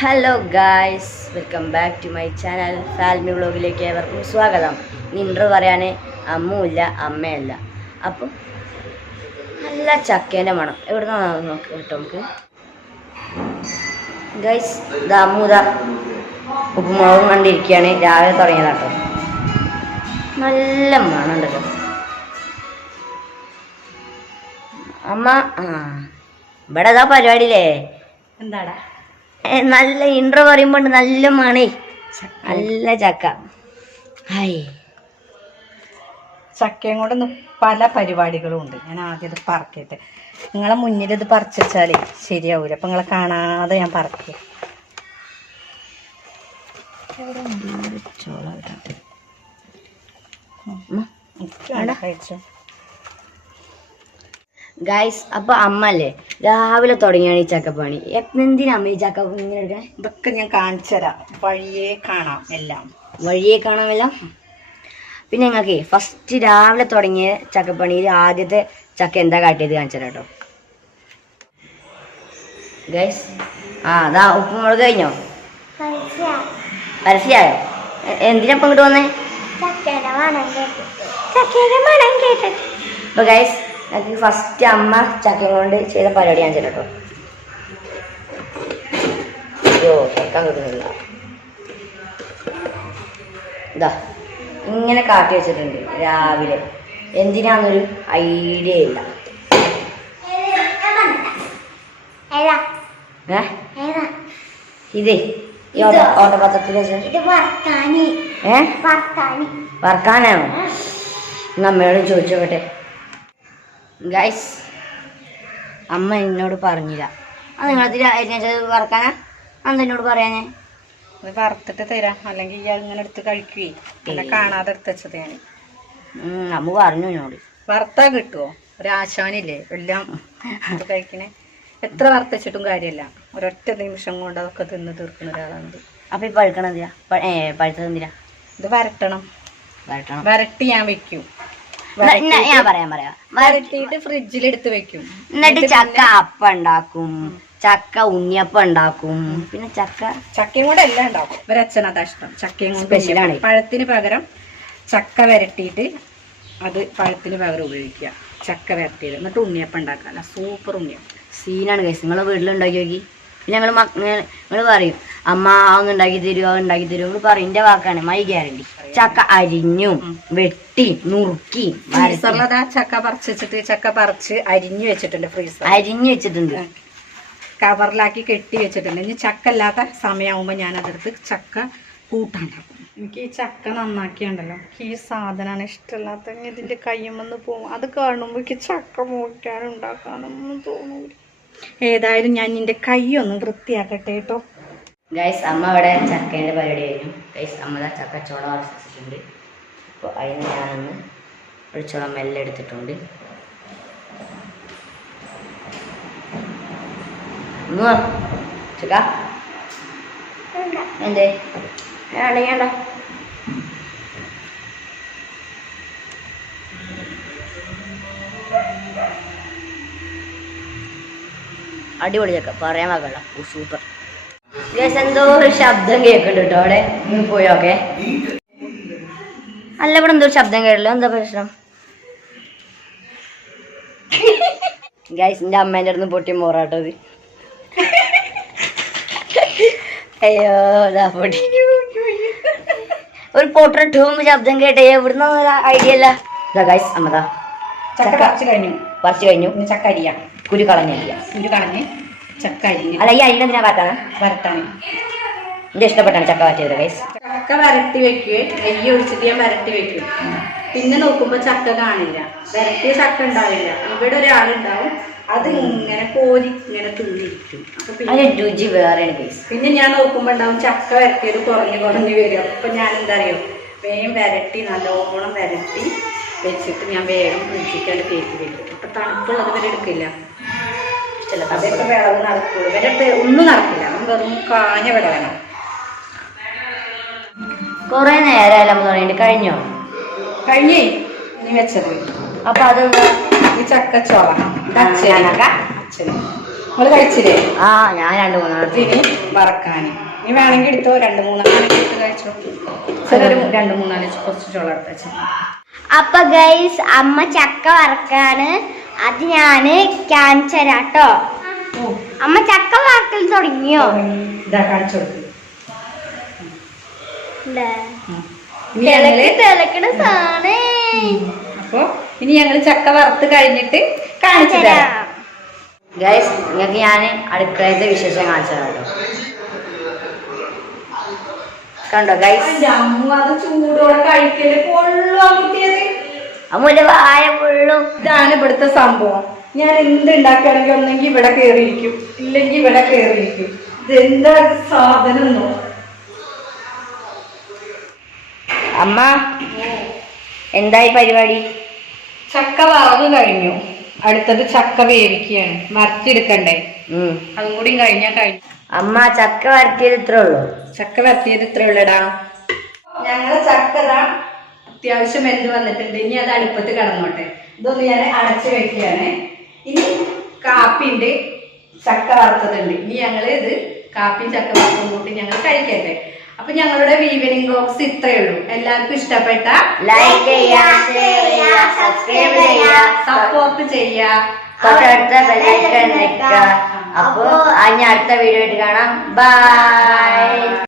Hello guys, welcome back to my channel ഫാൽമി വ്ളോഗിലേക്ക് ഏവർക്കും സ്വാഗതം. ഇൻട്രോ പറയാൻ അമ്മുമില്ല അമ്മയല്ല. അപ്പം നല്ല ചക്കേൻ്റെ മണം എവിടെ നിന്നാണ് നോക്ക് കേട്ടോ നമുക്ക്. ഗൈസ് ഇതാ അമ്മൂതാ ഉപ്പുമുളകും കണ്ടിരിക്കുകയാണ്. രാവിലെ തുടങ്ങിയതാട്ടോ. നല്ല മണം ഉണ്ടല്ലോ അമ്മ. ഇവിടെ ഇതാ പരിപാടിയില്ലേ? എന്താടാ നല്ല ഇൻട്രോ പറയുമ്പോൾ നല്ല മണേ, നല്ല ചക്ക. ഹായ്, ചക്കയും കൊണ്ട് പല പരിപാടികളും ഉണ്ട്. ഞാൻ ആദ്യം ഇത് പറക്കട്ടെ. നിങ്ങളെ മുന്നിൽ ഇത് പറിച്ചു വെച്ചാലേ ശരിയാവൂല. അപ്പം നിങ്ങളെ കാണാതെ ഞാൻ പറക്കേ. കഴിച്ചോ ഗൈസ്. അപ്പൊ അമ്മല്ലേ രാവിലെ തുടങ്ങിയാണ് ഈ ചക്കപ്പണി. എന്തിനാ അമ്മ ഈ ചക്ക ഇങ്ങനെ എടുക്കണേ? ഇതൊക്കെ ഞാൻ കാണിച്ചു തരാം. വഴിയേ കാണാം എല്ലാം. വഴിയേ കാണാമെല്ലാം. പിന്നെ ഞങ്ങൾക്ക് ഫസ്റ്റ് രാവിലെ തുടങ്ങിയ ചക്കപ്പണിയിൽ ആദ്യത്തെ ചക്ക എന്താ കാട്ടിയത് കാണിച്ചു തരാം കേട്ടോ ഗൈസ്. അതാ ഉപ്പുമുളക് കഴിഞ്ഞോ? പരസ്യായോ? എന്തിനപ്പം ഇങ്ങോട്ട് വന്നേ? അപ്പൊ ഗൈസ്, എനിക്ക് ഫസ്റ്റ് അമ്മ ചക്കയും കൊണ്ട് ചെയ്ത പരിപാടി ഞാൻ കേട്ടോ. അയ്യോ, കേൾക്കാൻ കിട്ടുന്നില്ല. ഇതാ ഇങ്ങനെ കാട്ടി വെച്ചിട്ടുണ്ട് രാവിലെ. എന്തിനാന്നൊരു ഐഡിയ ഇല്ല. ഇതേ ഈ ഓട്ടപാത്രത്തിൽ വറക്കാനാണോ? അമ്മയോട് ചോദിച്ചു നോക്കട്ടെ ഗൈസ്. അമ്മ എന്നോട് പറഞ്ഞില്ല. അത് നിങ്ങളത് വറക്കാനാ? അന്ന് എന്നോട് പറയാനേ. ഇത് വറുത്തിട്ട് തരാം, അല്ലെങ്കിൽ ഇയാൾ ഇങ്ങനെ എടുത്ത് കഴിക്കുകയെ. പിന്നെ കാണാതെ എടുത്ത് വെച്ചത് ഞാൻ. അമ്മ പറഞ്ഞു എന്നോട്. വറുത്താ കിട്ടുമോ? ഒരാശാനില്ലേ എല്ലാം കഴിക്കണേ. എത്ര വറുത്തച്ചിട്ടും കാര്യമില്ല. ഒരൊറ്റ നിമിഷം കൊണ്ട് അതൊക്കെ തിന്ന് തീർക്കുന്ന ഒരാളാണ്. അപ്പൊ ഈ പഴുക്കണതിരാ? പഴുത്തത് എന്തിനാ? ഇത് വരട്ടണം. വരട്ടി ഞാൻ വെക്കും. ഞാൻ പറയാം. വരട്ടിയിട്ട് ഫ്രിഡ്ജിൽ എടുത്ത് വെക്കും. എന്നിട്ട് ചക്ക അപ്പം ഉണ്ടാക്കും, ചക്ക ഉണ്ണിയപ്പം ഉണ്ടാക്കും. പിന്നെ ചക്കയും കൂടെ എല്ലാം ഉണ്ടാക്കും. ഒരച്ഛനതാ ഇഷ്ടം. ചക്കയും സ്പെഷ്യലാണ്. പഴത്തിന് പകരം ചക്ക വരട്ടിയിട്ട് അത് പഴത്തിന് പകരം ഉപയോഗിക്കുക. ചക്ക വരട്ടിയത് എന്നിട്ട് ഉണ്ണിയപ്പം ഉണ്ടാക്കാം. സൂപ്പർ ഉണ്ണിയപ്പം സീനാണ് കേസ്. നിങ്ങളെ വീട്ടിലുണ്ടാക്കി നോക്കി. പിന്നെ നിങ്ങൾ പറയും അമ്മ ഒന്ന് ഉണ്ടാക്കി തരുമോ, ഉണ്ടാക്കി തരുമോ. നിങ്ങൾ പറയും. എൻ്റെ വാക്കാണ്, മൈ ഗ്യാരണ്ടി. ചക്ക അരിഞ്ഞും വെട്ടി നുറുക്കി ഫ്രീസറിലതാ ചക്ക പറിച്ച് വെച്ചിട്ട് ചക്ക പറിച്ച് അരിഞ്ഞു വെച്ചിട്ടുണ്ട്. ഫ്രീസർ അരിഞ്ഞു വെച്ചിട്ടുണ്ട്. കവറിലാക്കി കെട്ടി വെച്ചിട്ടുണ്ട്. ഇനി ചക്ക ഇല്ലാത്ത സമയമാകുമ്പോൾ ഞാൻ അതെടുത്ത് ചക്ക കൂട്ടാണ്ടാക്കും. എനിക്ക് ഈ ചക്ക നന്നാക്കിയുണ്ടല്ലോ, എനിക്ക് ഈ സാധനമാണ് ഇഷ്ടമില്ലാത്ത. ഇതിൻ്റെ കയ്യുമെന്ന് പോകും. അത് കാണുമ്പോൾ എനിക്ക് ചക്ക മുറിക്കാനും ഉണ്ടാക്കാനൊന്നും തോന്നൂല. ഏതായാലും ഞാൻ നിന്റെ കൈയൊന്ന് വൃത്തിയാക്കട്ടെ കേട്ടോ ഗൈസ്. അമ്മ അവിടെ ചക്കേൻ്റെ പരിപാടി കഴിഞ്ഞു ഗൈസ്. അമ്മ ചക്കച്ചോള വറുത്തിട്ടുണ്ട്. അപ്പോൾ അതിന് ഞാനൊന്ന് ഒരു ചുള മെല്ലെ എടുത്തിട്ടുണ്ട്. ചക്ക എന്തേ വേണ്ട. അടിപൊളി ചക്ക, പറയാൻ പാകല്ല. Super guys. എന്തോ ഒരു ശബ്ദം കേൾക്കുന്നുണ്ട് കേട്ടോ അവിടെ. പോയോക്കെ. അല്ല, ഇവിടെ എന്തോ ഒരു ശബ്ദം കേട്ടല്ലോ. എന്താ പ്രശ്നം ഗൈസ്? എൻ്റെ അമ്മേൻ്റെ അടുത്ത് പൊട്ടി മോറാട്ടത്. അയ്യോ, ഇതാ പൊട്ടി. ഒരു പൊട്ടിട്ട് പോകുമ്പോ ശബ്ദം കേട്ടേ. എവിടുന്ന ഐഡിയ അല്ല. ഇതാ ഗൈസ്, അമ്മതാ ചക്ക പറിച്ചു കഴിഞ്ഞു. ചക്ക അരിയാം. കുരു കളഞ്ഞ് ചക്ക അരിഞ്ഞ്. അല്ല, ഈ അരിഞ്ഞ എന്തിനാ കാട്ടാണ്? വരട്ടാണ്. എൻ്റെ ഇഷ്ടപ്പെട്ടാണ് ചക്ക കാറ്റിയത് ഗൈസ്. ചക്ക വരട്ടി വെക്കുകയെ നെയ്യ് ഒഴിച്ചിട്ട് ഞാൻ വരട്ടി വെക്കും. പിന്നെ നോക്കുമ്പോ ചക്ക കാണില്ല. വരട്ടിയ ചക്ക ഉണ്ടാവില്ല. ഇവിടെ ഒരാളുണ്ടാവും, അത് ഇങ്ങനെ കോരി ഇങ്ങനെ തിന്നിരിക്കും. അപ്പൊ രുചി വേറെയാണ് ഗൈസ്. പിന്നെ ഞാൻ നോക്കുമ്പോ ഉണ്ടാവും ചക്ക വരട്ടിയത് കുറഞ്ഞു വരും. അപ്പൊ ഞാൻ എന്താ അറിയോ, വേഗം വരട്ടി നല്ലോണം വരട്ടി വെച്ചിട്ട് ഞാൻ വേഗം ഫ്രിഡ്ജിക്കാണ്ട് കയറ്റി വെക്കും. അപ്പൊ തണുപ്പുള്ളത് വരെ എടുക്കില്ല. അതൊക്കെ വിളവ് നടക്കുള്ളൂ. ഇവരുടെ ഒന്നും നടക്കില്ല. വെറും കാഞ്ഞ വിട വേണം. കൊറേ നേരം കഴിഞ്ഞോ? കഴിഞ്ഞേ ഇനി വെച്ചത്. അപ്പൊ അതെന്താ? ഈ ചക്കച്ചോള അച്ഛന് നിങ്ങൾ കഴിച്ചില്ലേ? ആ ഞാൻ 2-3 ഇനി വറക്കാന് ഇനി വേണമെങ്കിൽ എടുത്തോ, 2-3 എടുത്ത് കഴിച്ചോ. ചിലർ 2-3 കുറച്ച് ചോളം എടുത്ത് വെച്ചു. അപ്പൊ ഗൈസ് അമ്മ ചക്ക വറക്കാണ്, അത് ഞാന് കാണിച്ചു തരാട്ടോ. അമ്മ ചക്ക വറക്കൽ തുടങ്ങിയോ? ഇതാ കാണിച്ചു കൊടുത്തു. തിളക്കണ സാധനേ. അപ്പൊ ഇനി ഞങ്ങൾ ചക്ക വറുത്ത് കഴിഞ്ഞിട്ട് കാണിച്ചു തരാം. ഗൈസ് നിങ്ങൾക്ക് ഞാൻ അടുക്കളത്തെ വിശേഷം കാണിച്ചു തരാം കേട്ടോ. കണ്ടോ ഗൈസ്, അത് ചൂടോടെ കഴിക്കല് പൊള്ളുത്തിയത്. അമ്മൂന്റെ വായ പൊള്ളും. ഇതാണ് ഇവിടുത്തെ സംഭവം. ഞാൻ എന്തുണ്ടാക്കുകയാണെങ്കിൽ ഒന്നെങ്കിൽ ഇവിടെ കയറിയിരിക്കും, ഇല്ലെങ്കിൽ ഇവിടെ കയറിയിരിക്കും. ഇതെന്താ സാധനം എന്നോ. അമ്മ എന്തായി പരിപാടി? ചക്ക വറവ് കഴിഞ്ഞു, അടുത്തത് ചക്ക വേവിക്കുകയാണ്. വറുത്തെടുക്കണ്ടേ, അതും കൂടി കഴിഞ്ഞാൽ കഴിഞ്ഞു. അമ്മ ചക്ക വരട്ടിയത് ഇത്രേ ഉള്ളൂ. ചക്ക വരട്ടിയത് ഇത്രേ ഉള്ളടാ. ഞങ്ങളെ ചക്കത അത്യാവശ്യം വെന്ത് വന്നിട്ടുണ്ട്. ഇനി അത് അടുപ്പത്ത് കിടന്നോട്ടെ. ഇതൊന്ന് ഞാൻ അടച്ചു വെക്കുകയാണ്. ഇനി കാപ്പിണ്ട്, ചക്ക വറുത്തതുണ്ട്. ഇനി ഞങ്ങൾ ഇത് കാപ്പിയും ചക്ക വറുത്തതും കൂട്ടി ഞങ്ങൾ കഴിക്കട്ടെ. അപ്പൊ ഞങ്ങളുടെ ഈവനിങ് വ്ലോഗ്സ് ഇത്രയേ ഉള്ളൂ. എല്ലാവർക്കും ഇഷ്ടപ്പെട്ട ലൈക്ക് ചെയ്യുക, ഷെയർ ചെയ്യുക, സബ്സ്ക്രൈബ് ചെയ്യുക, സപ്പോർട്ട് ചെയ്യുക, തൊട്ടടുത്ത ബെല്ലൈക്കൺ ഞെക്കുക. അപ്പൊ അടുത്ത വീഡിയോ ആയിട്ട് കാണാം. ബൈ.